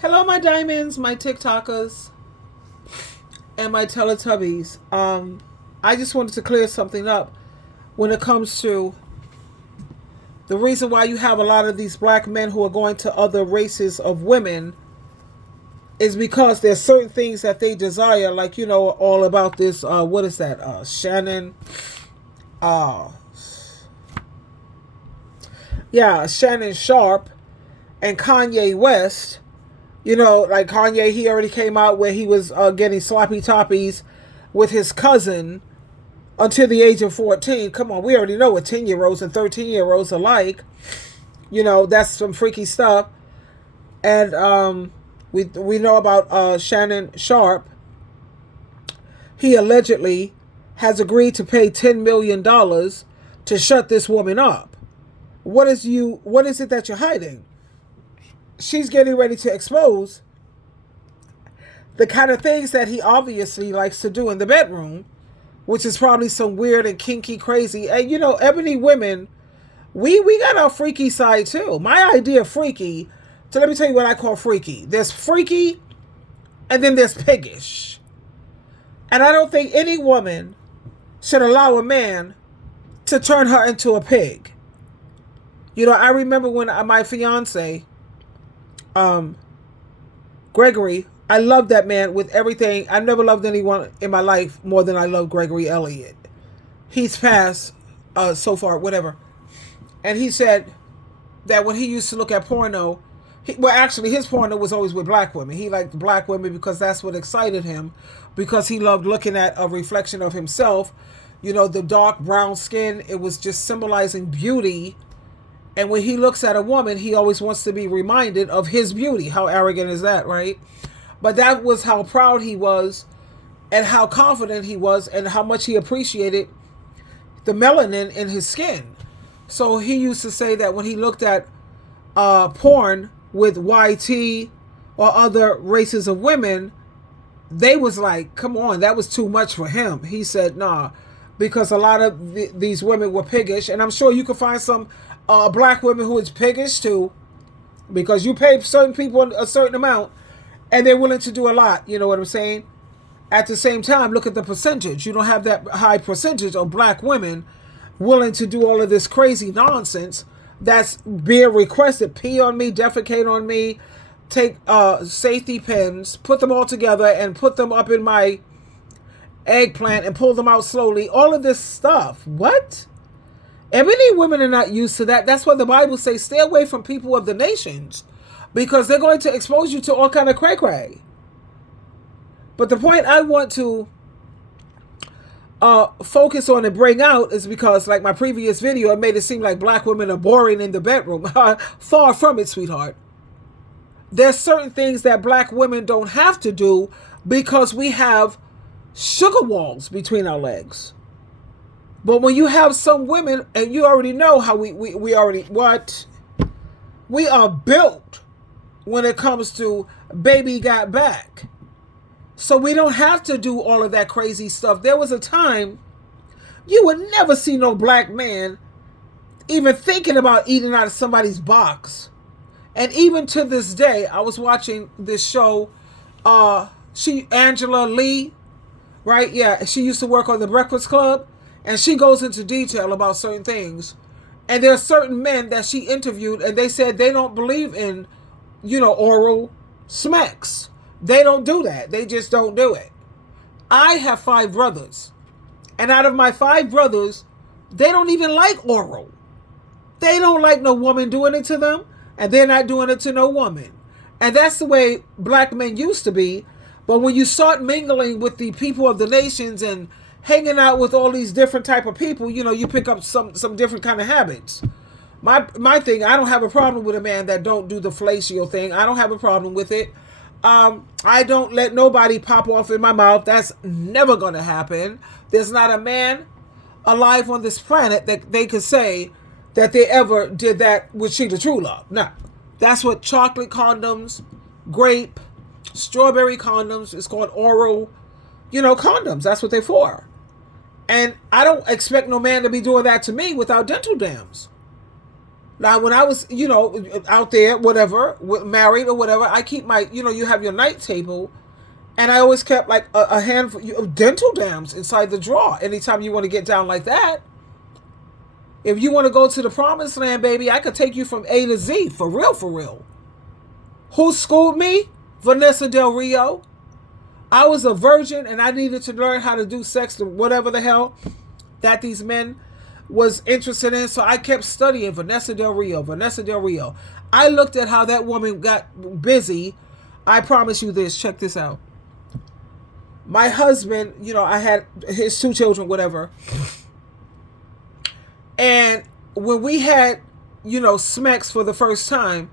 Hello, my diamonds, my TikTokers, and my Teletubbies. I just wanted to clear something up when it comes to the reason why you have a lot of these black men who are going to other races of women is because there's certain things that they desire, like all about this. What is that? Shannon. Uh, yeah, Shannon Sharp and Kanye West. Like Kanye, he already came out where he was getting sloppy toppies with his cousin until the age of 14. Come on, we already know what 10-year-olds and 13-year-olds are like. That's some freaky stuff. And we know about Shannon Sharp. He allegedly has agreed to pay $10 million to shut this woman up. What is it that you're hiding? She's getting ready to expose the kind of things that he obviously likes to do in the bedroom, which is probably some weird and kinky crazy. And ebony women, we got our freaky side too. My idea of freaky, so let me tell you what I call freaky. There's freaky and then there's piggish. And I don't think any woman should allow a man to turn her into a pig. I remember when my fiance, Gregory, I love that man with everything. I've never loved anyone in my life more than I love Gregory Elliott. He's passed so far, whatever. And he said that when he used to look at porno, actually his porno was always with black women. He liked black women because that's what excited him, because he loved looking at a reflection of himself. The dark brown skin, it was just symbolizing beauty. And when he looks at a woman, he always wants to be reminded of his beauty. How arrogant is that, right? But that was how proud he was and how confident he was and how much he appreciated the melanin in his skin. So he used to say that when he looked at porn with YT or other races of women, they was like, come on, that was too much for him. He said, nah, because a lot of these women were piggish. And I'm sure you could find some black women who is piggish too, because you pay certain people a certain amount and they're willing to do a lot. You know what I'm saying? At the same time, look at the percentage. You don't have that high percentage of black women willing to do all of this crazy nonsense that's being requested. Pee on me, defecate on me, take safety pins, put them all together and put them up in my eggplant and pull them out slowly. All of this stuff. What? Ebony women are not used to that. That's why the Bible says stay away from people of the nations, because they're going to expose you to all kind of cray-cray. But the point I want to focus on and bring out is because, like my previous video, it made it seem like black women are boring in the bedroom. Far from it, sweetheart. There's certain things that black women don't have to do because we have sugar walls between our legs. But when you have some women, and you already know how we already, what? We are built when it comes to baby got back. So we don't have to do all of that crazy stuff. There was a time you would never see no black man even thinking about eating out of somebody's box. And even to this day, I was watching this show, Angela Lee, right? Yeah, she used to work on The Breakfast Club. And she goes into detail about certain things. And there are certain men that she interviewed, and they said they don't believe in, oral smacks. They don't do that. They just don't do it. I have 5 brothers. And out of my 5 brothers, they don't even like oral. They don't like no woman doing it to them, and they're not doing it to no woman. And that's the way black men used to be. But when you start mingling with the people of the nations and hanging out with all these different type of people, you pick up some different kind of habits. My thing, I don't have a problem with a man that don't do the fellatio thing. I don't have a problem with it. I don't let nobody pop off in my mouth. That's never going to happen. There's not a man alive on this planet that they could say that they ever did that with Sheila True Love. No. That's what chocolate condoms, grape, strawberry condoms, it's called oral, condoms. That's what they're for. And I don't expect no man to be doing that to me without dental dams. Now, when I was, out there, whatever, married or whatever, I keep my, you have your night table, and I always kept like a handful of dental dams inside the drawer. Anytime you want to get down like that, if you want to go to the promised land, baby, I could take you from A to Z, for real, for real. Who schooled me? Vanessa Del Rio. I was a virgin, and I needed to learn how to do sex, whatever the hell that these men was interested in. So I kept studying Vanessa Del Rio, Vanessa Del Rio. I looked at how that woman got busy. I promise you this. Check this out. My husband, I had his 2 children, whatever. And when we had, smacks for the first time,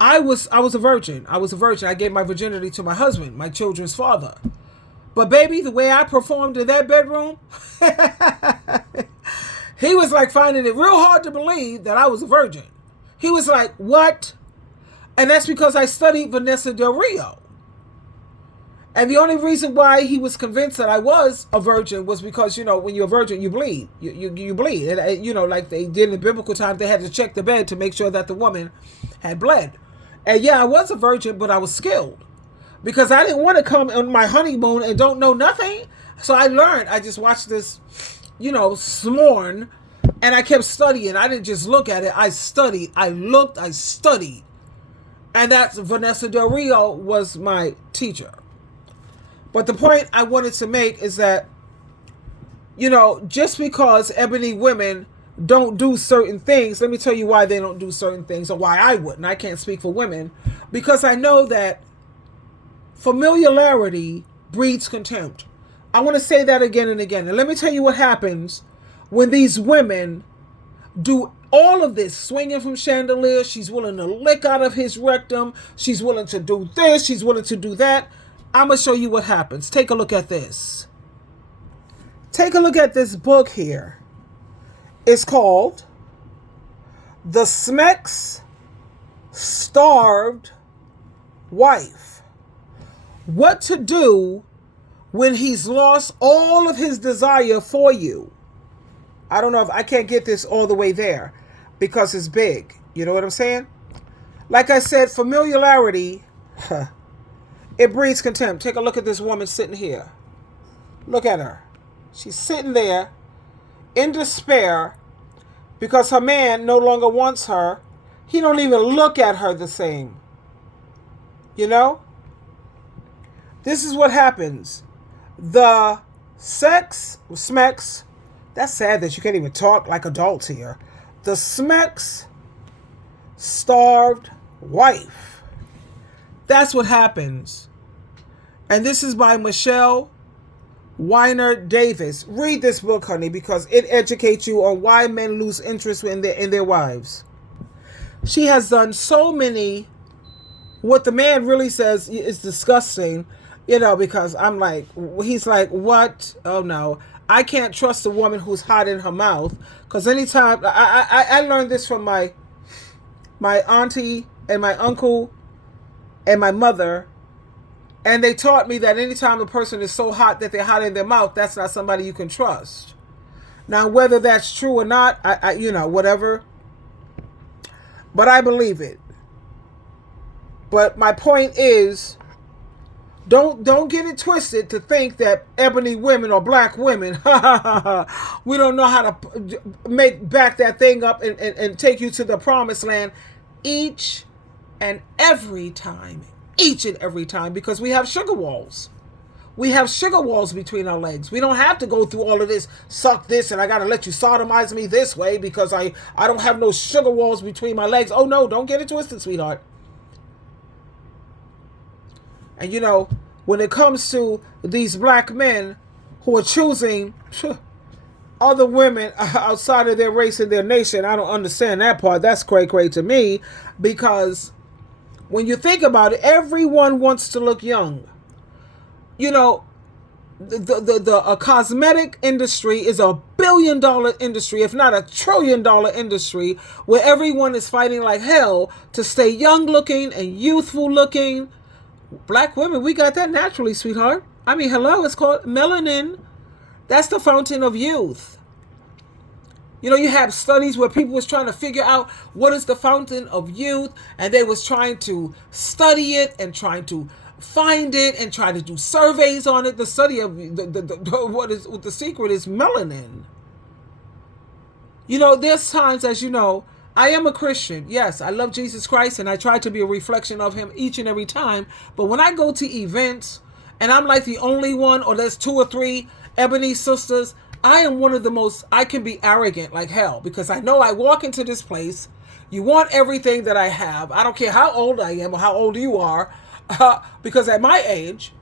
I was a virgin. I was a virgin. I gave my virginity to my husband, my children's father. But baby, the way I performed in that bedroom, he was like finding it real hard to believe that I was a virgin. He was like, what? And that's because I studied Vanessa Del Rio. And the only reason why he was convinced that I was a virgin was because, when you're a virgin, you bleed. You bleed. And, like they did in biblical times, they had to check the bed to make sure that the woman had bled. And yeah, I was a virgin, but I was skilled. Because I didn't want to come on my honeymoon and don't know nothing. So I learned. I just watched this, smorn. And I kept studying. I didn't just look at it. I studied. I looked. I studied. And that's Vanessa Del Rio was my teacher. But the point I wanted to make is that, just because ebony women don't do certain things, let me tell you why they don't do certain things, or why I wouldn't. I can't speak for women, because I know that familiarity breeds contempt. I want to say that again and again. And let me tell you what happens when these women do all of this, swinging from chandeliers. She's willing to lick out of his rectum. She's willing to do this. She's willing to do that. I'm going to show you what happens. Take a look at this. Take a look at this book here. It's called The Smeck's Starved Wife. What to do when he's lost all of his desire for you. I don't know if I can't get this all the way there because it's big. You know what I'm saying? Like I said, familiarity, it breeds contempt. Take a look at this woman sitting here. Look at her. She's sitting there in despair because her man no longer wants her. He don't even look at her the same. This is what happens. The Smecks, that's sad that you can't even talk like adults here. The Smecks Starved Wife. That's what happens. And this is by Michelle Weiner Davis. Read this book, honey, because it educates you on why men lose interest in their wives. She has done so many, what the man really says is disgusting, because I'm like, he's like, what? Oh no, I can't trust a woman who's hot in her mouth. Because anytime, I learned this from my auntie and my uncle and my mother. And they taught me that anytime a person is so hot that they're hot in their mouth, that's not somebody you can trust. Now, whether that's true or not, I whatever. But I believe it. But my point is, don't get it twisted to think that ebony women or black women, we don't know how to back that thing up and take you to the promised land each and every time. Each and every time, because we have sugar walls. We have sugar walls between our legs. We don't have to go through all of this, suck this, and I got to let you sodomize me this way because I don't have no sugar walls between my legs. Oh no, don't get it twisted, sweetheart. And when it comes to these black men who are choosing other women outside of their race and their nation, I don't understand that part. That's cray-cray to me, because when you think about it, everyone wants to look young. The cosmetic industry is $1 billion industry, if not $1 trillion industry, where everyone is fighting like hell to stay young looking and youthful looking. Black women, we got that naturally, sweetheart. I mean, hello, it's called melanin. That's the fountain of youth. You know, you have studies where people was trying to figure out what is the fountain of youth, and they was trying to study it and trying to find it and try to do surveys on it. The study of what is what the secret is melanin. You know, there's times, as you know, I am a Christian. Yes, I love Jesus Christ and I try to be a reflection of him each and every time. But when I go to events and I'm like the only one, or there's 2 or 3 ebony sisters, I am one of the most, I can be arrogant like hell, because I know I walk into this place. You want everything that I have. I don't care how old I am or how old you are, because at my age,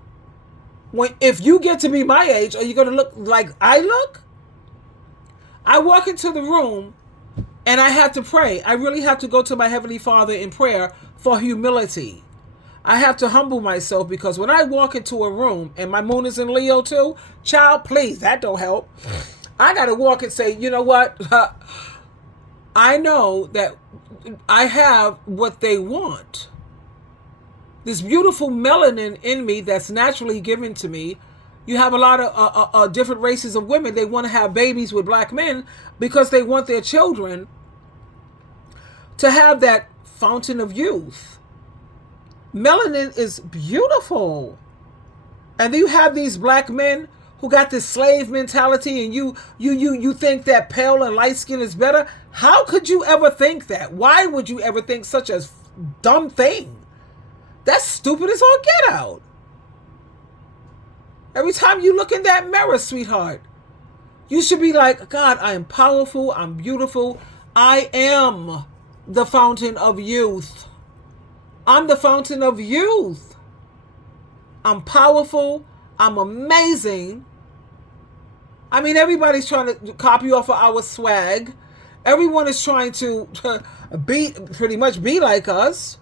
if you get to be my age, are you going to look like I look? I walk into the room and I have to pray. I really have to go to my Heavenly Father in prayer for humility. I have to humble myself, because when I walk into a room, and my moon is in Leo too, child, please, that don't help. I got to walk and say, you know what? I know that I have what they want. This beautiful melanin in me that's naturally given to me. You have a lot of different races of women. They want to have babies with black men because they want their children to have that fountain of youth. Melanin is beautiful. And then you have these black men who got this slave mentality, and you think that pale and light skin is better. How could you ever think that? Why would you ever think such a dumb thing? That's stupid as all get out. Every time you look in that mirror, sweetheart, you should be like, God, I am powerful, I'm beautiful, I am the fountain of youth. I'm the fountain of youth. I'm powerful, I'm amazing. I mean, everybody's trying to copy off of our swag. Everyone is trying to pretty much be like us.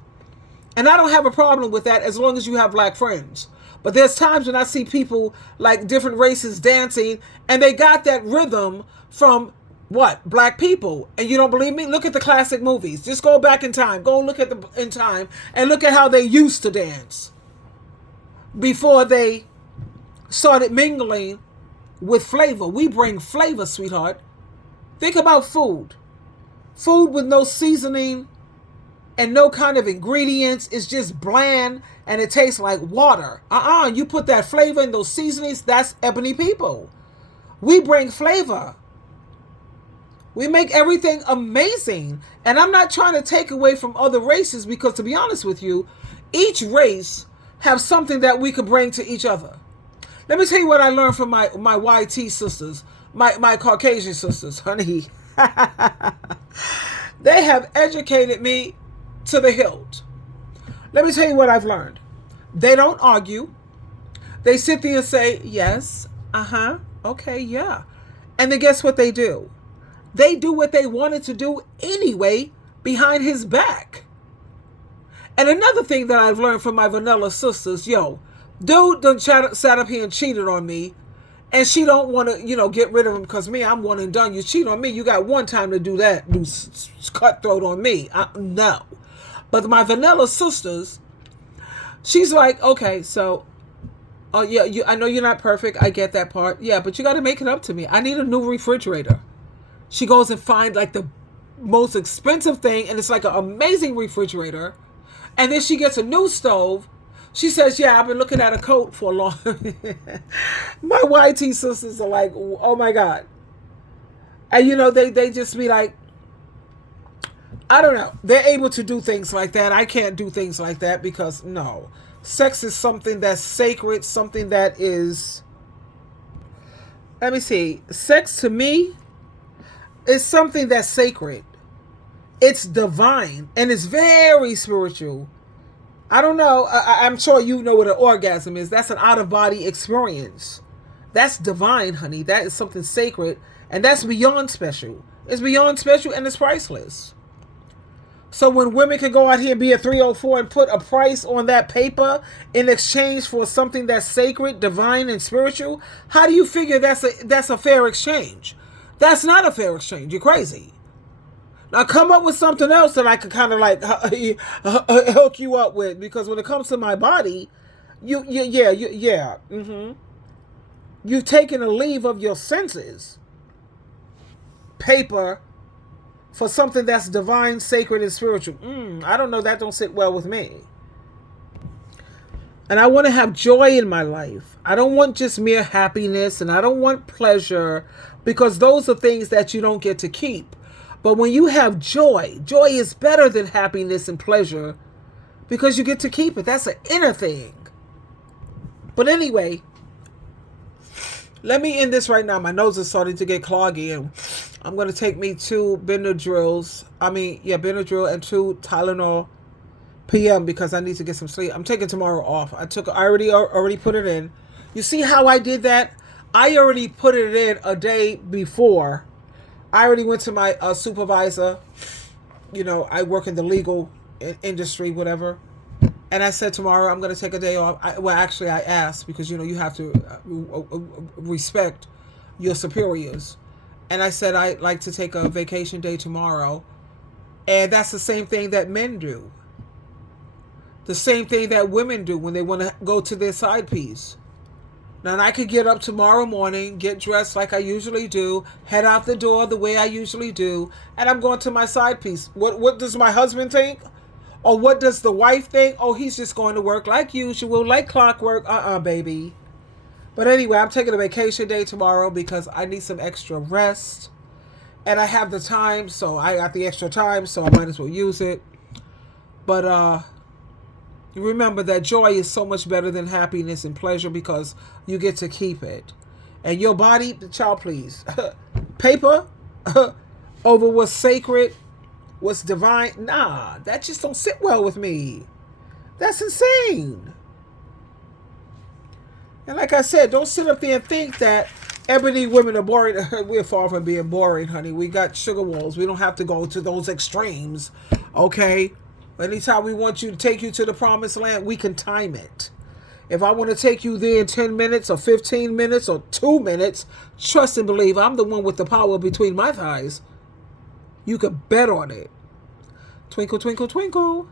And I don't have a problem with that as long as you have black friends. But there's times when I see people like different races dancing, and they got that rhythm from what? Black people. And you don't believe me? Look at the classic movies. Just go back in time. Go look at in time and look at how they used to dance before they started mingling with flavor. We bring flavor, sweetheart. Think about food. Food with no seasoning and no kind of ingredients. Is just bland and it tastes like water. You put that flavor in those seasonings, that's ebony people. We bring flavor. We make everything amazing. And I'm not trying to take away from other races, because to be honest with you, each race have something that we could bring to each other. Let me tell you what I learned from my YT sisters, my Caucasian sisters, honey. They have educated me to the hilt. Let me tell you what I've learned. They don't argue. They sit there and say, yes, okay, yeah. And then guess what they do? They do what they wanted to do anyway behind his back. And another thing that I've learned from my vanilla sisters, dude done sat up here and cheated on me, and she don't want to, get rid of him because me, I'm one and done. You cheat on me, you got one time to do that, do cutthroat on me. No. But my vanilla sisters, she's like, okay, so, I know you're not perfect. I get that part. Yeah, but you got to make it up to me. I need a new refrigerator. She goes and finds like the most expensive thing, and it's like an amazing refrigerator. And then she gets a new stove. She says, yeah, I've been looking at a coat for a long My YT sisters are like, oh my God. And they just be like, I don't know. They're able to do things like that. I can't do things like that, because no. Sex is something that's sacred, something that is, let me see. Sex to me is something that's sacred. It's divine, and it's very spiritual. I don't know. I'm sure you know what an orgasm is. That's an out-of-body experience. That's divine, honey. That is something sacred, and that's beyond special. It's beyond special, and it's priceless. So when women can go out here and be a 304 and put a price on that paper in exchange for something that's sacred, divine, and spiritual, how do you figure that's a fair exchange? That's not a fair exchange. You're crazy. Now come up with something else that I could kind of like hook you up with, because when it comes to my body, you've taken a leave of your senses. paper for something that's divine, sacred, and spiritual. I don't know. That don't sit well with me. And I want to have joy in my life. I don't want just mere happiness, and I don't want pleasure, because those are things that you don't get to keep. But when you have joy, joy is better than happiness and pleasure because you get to keep it. That's an inner thing. But anyway, let me end this right now. My nose is starting to get cloggy, and I'm going to take me 2 Benadryl and 2 Tylenol PM because I need to get some sleep. I'm taking tomorrow off. I already put it in. You see how I did that? I already put it in a day before. I already went to my supervisor. I work in the legal industry, whatever. And I said tomorrow I'm going to take a day off. I asked because, you have to respect your superiors. And I said I'd like to take a vacation day tomorrow. And that's the same thing that men do. The same thing that women do when they want to go to their side piece. Now, I could get up tomorrow morning, get dressed like I usually do, head out the door the way I usually do, and I'm going to my side piece. What does my husband think? Or what does the wife think? Oh, he's just going to work like usual, like clockwork. Baby. But anyway, I'm taking a vacation day tomorrow because I need some extra rest. And I have the time, so I got the extra time, so I might as well use it. But remember that joy is so much better than happiness and pleasure because you get to keep it. And your body, child, please. Paper over what's sacred, what's divine. Nah, that just don't sit well with me. That's insane. And like I said, don't sit up there and think that ebony women are boring. We're far from being boring, honey. We got sugar walls. We don't have to go to those extremes. Okay? Anytime we want you to take you to the promised land, we can time it. If I want to take you there in 10 minutes or 15 minutes or 2 minutes, trust and believe I'm the one with the power between my thighs. You can bet on it. Twinkle, twinkle, twinkle.